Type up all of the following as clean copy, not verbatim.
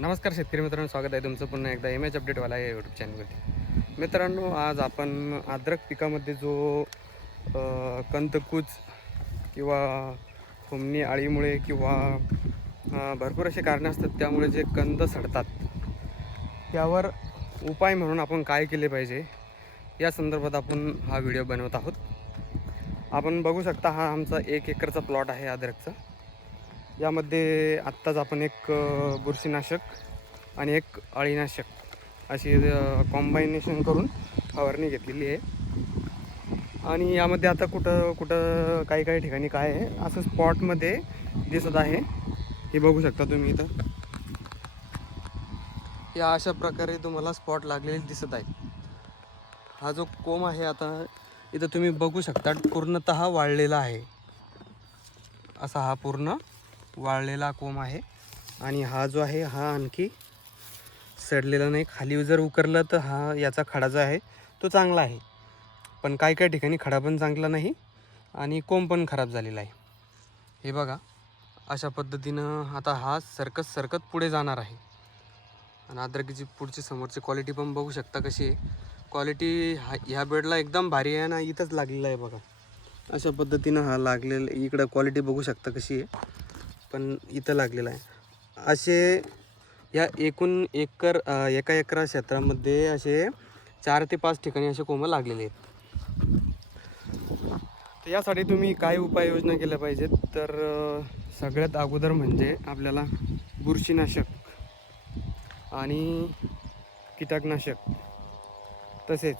नमस्कार शेतकरी मित्रांनो, स्वागत आहे तुमचं पुन्हा एकदा एम एच अपडेटवाला या यूट्यूब चॅनलवरती. मित्रांनो, आज आपण अद्रक पिकामध्ये जो कंदकूज किंवा फुमणी अळीमुळे किंवा भरपूर असे कारणे असतात, त्यामुळे जे कंद सडतात त्यावर उपाय म्हणून आपण काय केले पाहिजे या संदर्भात आपण हा व्हिडिओ बनवत आहोत. आपण बघू शकता, हा आमचा 1 एकरचा प्लॉट आहे अद्रकचा. यामध्ये आत्ताच आपण एक बुरशीनाशक आणि एक अळीनाशक अशी कॉम्बायनेशन करून फवारणी घेतलेली आहे. आणि यामध्ये आता कुठं कुठं काही ठिकाणी काय आहे असं स्पॉटमध्ये दिसत आहे. हे बघू शकता तुम्ही इथं, या अशा प्रकारे तुम्हाला स्पॉट लागलेले दिसत आहे. हा जो कोंब आहे आता इथं तुम्ही बघू शकता, पूर्णतः वाळलेला आहे. असा हा पूर्ण वाळलेला कोंब आहे. आणि हा जो आहे हा आणखी सडलेला नाही. खाली जर उकरलं तर हा याचा खडा जो आहे तो चांगला आहे, पण काही ठिकाणी खडा पण चांगला नाही आणि कोंब पण खराब झालेला आहे. हे बघा, अशा पद्धतीनं आता हा सरकत पुढे जाणार आहे. आणि अद्रकीची पुढची समोरची क्वालिटी पण बघू शकता कशी आहे. क्वालिटी ह्या बेडला एकदम भारी आहे ना, इथंच लागलेला आहे बघा. अशा पद्धतीनं हा लागलेला, इकडं क्वालिटी बघू शकता कशी आहे, पण इथं लागलेला आहे. असे या एकूण एका एकरा क्षेत्रामध्ये असे 4 ते 5 ठिकाणी असे कोंब लागलेले आहेत. तर यासाठी तुम्ही काय उपाययोजना केल्या पाहिजेत, तर सगळ्यात अगोदर म्हणजे आपल्याला बुरशीनाशक आणि कीटकनाशक, तसेच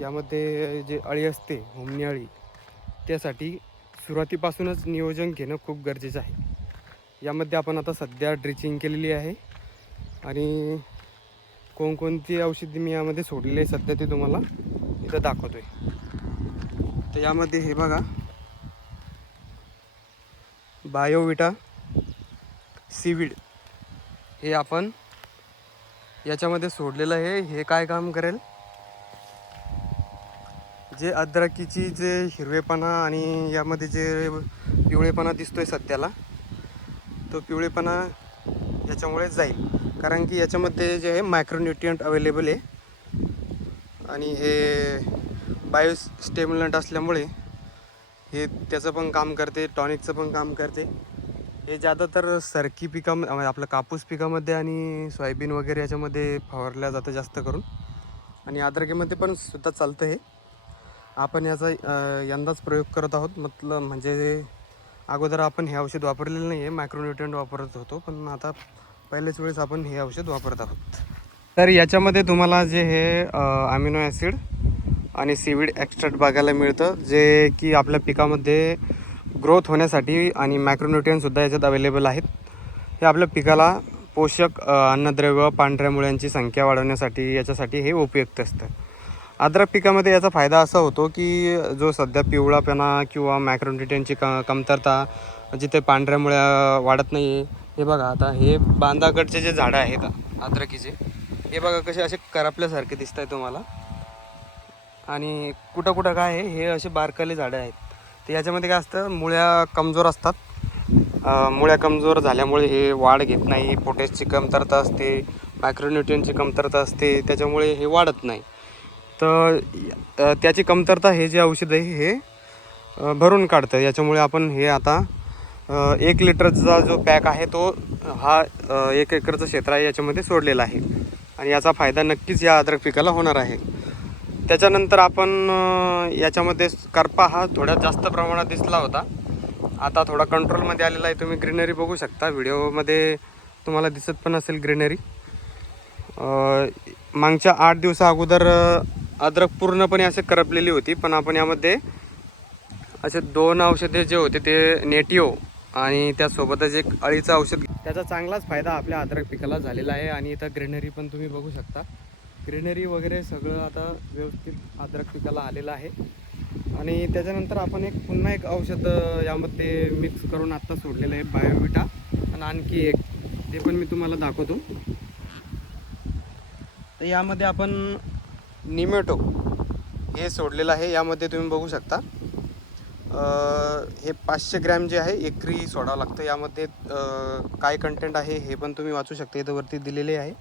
यामध्ये जे अळी असते होमणी अळी, त्यासाठी सुरुवातीपासूनच नियोजन घेणं खूप गरजेचं आहे. यामध्ये आपण आता सध्या ड्रिचिंग केलेली आहे आणि कोणकोणती औषधी मी यामध्ये सोडलेली आहे सध्या ते तुम्हाला इथं दाखवतो आहे. तर यामध्ये हे बघा, बायोविटा सीविड हे आपण याच्यामध्ये सोडलेलं आहे. हे काय काम करेल, जे अद्रकीची जे हिरवेपणा आणि यामध्ये जे पिवळेपणा दिसतोय सध्याला, तो पिवळेपणा याच्यामुळे जाईल. कारण की याच्यामध्ये जे आहे मायक्रोन्यूट्रियंट अवेलेबल आहे आणि हे बायोस्टिम्युलंट असल्यामुळे हे त्याचं पण काम करते, टॉनिकचं पण काम करते. हे ज़्यादातर सरकी पिकामध्ये, आपलं कापूस पिकामध्ये आणि सोयाबीन वगैरे याच्यामध्ये फवारल्या जातं जास्त करून, आणि अद्रकीमध्ये पण सुद्धा चालतं. हे आपण याचा यंदाच प्रयोग करत आहोत. म्हणजे अगोदर आपण हे औषध वापरलेलं नाही आहे, मायक्रोन्यूट्रियंट वापरत होतो, पण आता पहिल्याच वेळेस आपण हे औषध वापरत आहोत. तर याच्यामध्ये तुम्हाला जे हे अमिनो ॲसिड आणि सीविड एक्स्ट्रॅक्ट बघायला मिळतं, जे की आपल्या पिकामध्ये ग्रोथ होण्यासाठी, आणि मॅक्रोन्यूट्रियंटसुद्धा याच्यात अवेलेबल आहेत. हे आपल्या पिकाला पोषक अन्नद्रव्य, पांढऱ्या मुळ्यांची संख्या वाढवण्यासाठी, याच्यासाठी हे उपयुक्त असतं. अद्रक पिकामध्ये याचा फायदा असा होतो की जो सध्या पिवळापणा किंवा मॅक्रोन्यूट्रियंटची कमतरता, जिथे पांढऱ्या मुळ्या वाढत नाही आहे, हे बघा. आता हे बांधाकडचे जे झाडं आहेत अद्रकीचे, हे बघा कसे असे करपल्यासारखे दिसत आहे तुम्हाला. आणि कुठं काय आहे, हे असे बारकाले झाडं आहेत. तर याच्यामध्ये काय असतं, मुळ्या कमजोर असतात. मुळ्या कमजोर झाल्यामुळे हे वाढ घेत नाही. पोटॅशची कमतरता असते, मायक्रोन्यूट्रियंटची कमतरता असते, त्याच्यामुळे हे वाढत नाही. तर त्याची कमतरता हे जे औषध आहे हे भरून काढतं. याच्यामुळे आपण हे आता 1 लिटरचा जो पॅक आहे तो हा 1 एकरचं क्षेत्र आहे याच्यामध्ये सोडलेला आहे, आणि याचा फायदा नक्कीच या अद्रक पिकाला होणार आहे. त्याच्यानंतर आपण याच्यामध्ये करपा हा थोड्या जास्त प्रमाणात दिसला होता, आता थोडा कंट्रोलमध्ये आलेला आहे. तुम्ही ग्रीनरी बघू शकता, व्हिडिओमध्ये तुम्हाला दिसत पण असेल ग्रीनरी. मागच्या 8 दिवसा अगोदर अद्रक पूर्णपणे असे करपलेली होती, पण आपण यामध्ये असे 2 औषधे जे होते ते नेटिओ आणि त्यासोबतच एक अळीचं औषध, त्याचा चांगलाच फायदा आपल्या अद्रक पिकाला झालेला आहे. आणि इथं ग्रीनरी पण तुम्ही बघू शकता, ग्रीनरी वगैरे सगळं आता व्यवस्थित अद्रक पिकाला आलेलं आहे. आणि त्याच्यानंतर आपण पुन्हा एक औषध यामध्ये मिक्स करून आत्ता सोडलेलं आहे, बायोविटा. आणि आणखी एक, ते पण मी तुम्हाला दाखवतो. तर यामध्ये आपण निमेटो हे सोडलेलं आहे. यामध्ये तुम्ही बघू शकता हे 500 ग्रॅम जे आहे एकरी सोडावं लागतं. यामध्ये काय कंटेंट आहे हे पण तुम्ही वाचू शकता, इथं वरती दिलेले आहे.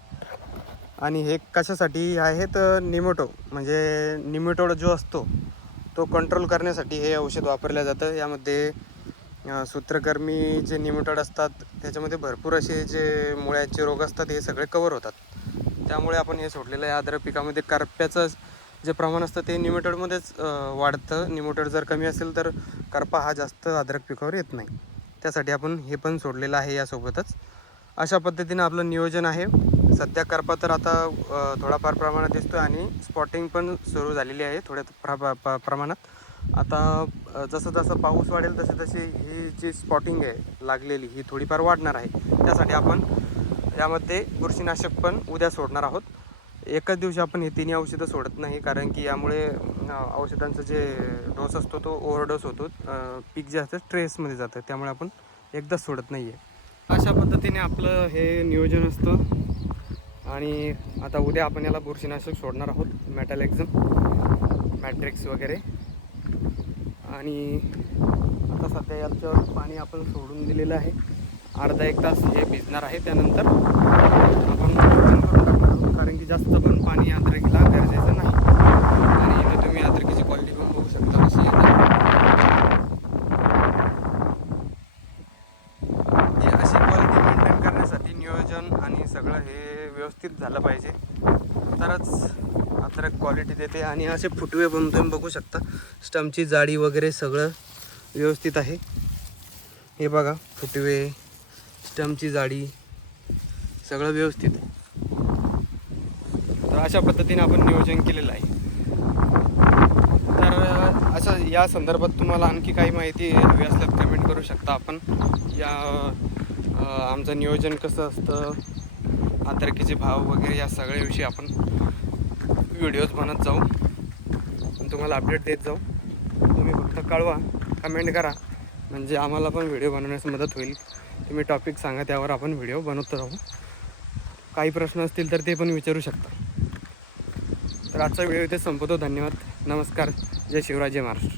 आणि हे कशासाठी आहे तर निमोटो म्हणजे निमोटोड जो असतो तो कंट्रोल करण्यासाठी हे औषध वापरलं जातं. यामध्ये सूत्रकर्मी जे निमोटोड असतात त्याच्यामध्ये भरपूर असे जे मुळ्याचे रोग असतात हे सगळे कवर होतात. त्यामुळे आपण हे सोडलेलं आहे. अद्रक पिकामध्ये करप्याचं जे प्रमाण असतं ते निमोटोडमध्येच वाढतं. निमोटोड जर कमी असेल तर करपा हा जास्त अद्रक पिकावर येत नाही. त्यासाठी आपण हे पण सोडलेलं आहे यासोबतच. अशा पद्धतीनं आपलं नियोजन आहे. सध्या करपा तर आता थोडाफार प्रमाणात दिसतो आहे आणि स्पॉटिंग पण सुरू झालेली आहे थोड्या प्रमाणात. आता जसं जसं पाऊस वाढेल तसे तसे ही जी स्पॉटिंग आहे लागलेली ही थोडीफार वाढणार आहे. त्यासाठी आपण यामध्ये बुरशीनाशक पण उद्या सोडणार आहोत. एकाच दिवशी आपण हे तिन्ही औषधं सोडत नाही, कारण की यामुळे औषधांचा जे डोस असतो तो ओव्हरडोस होतो. पीक जे असतं स्ट्रेसमध्ये जातं, त्यामुळे आपण एकदाच सोडत नाही आहे. अशा पद्धतीने आपलं हे नियोजन असतं. आणि आता उद्या आपण याला बुरशीनाशक सोडणार आहोत, मॅटॅलेक्झम, मॅट्रिक्स वगैरे. आणि आता सध्या याच्यावर पाणी आपण सोडून दिलेलं आहे. अर्धा एक तास हे भिजणार आहे. त्यानंतर आपण करून टाकणार आहोत, कारण की जास्त पण पाणी अद्रकीला गरजेचं नाही. आणि इथं तुम्ही अद्रकीची क्वालिटी पण बघू शकता कशी आहे. अशी क्वालिटी मेंटेन करण्यासाठी नियोजन आणि सगळं हे व्यवस्थित झालं पाहिजे, तरच अद्रक क्वालिटी देते. आणि असे फुटवे पण तुम्ही बघू शकता, स्टमची जाडी वगैरे सगळं व्यवस्थित आहे. हे बघा, फुटवे, स्टमची जाडी सगळं व्यवस्थित आहे. तर अशा पद्धतीने आपण नियोजन केलेलं आहे. तर असं या संदर्भात तुम्हाला आणखी काही माहिती हवी असल्यास कमेंट करू शकता. आपण या आमचं नियोजन कसं असतं, अद्रकीचे भाव वगैरे या सगळ्याविषयी आपण व्हिडिओज बनत जाऊ, तुम्हाला अपडेट देत जाऊ. तुम्ही फक्त कळवा, कमेंट करा, म्हणजे आम्हाला पण व्हिडिओ बनवण्यास मदत होईल. तुम्ही टॉपिक सांगा, त्यावर आपण व्हिडिओ बनवत राहू. काही प्रश्न असतील तर ते पण विचारू शकता. तर आजचा व्हिडिओ इथे संपवतो. धन्यवाद, नमस्कार, जय शिवराज, जय महाराष्ट्र.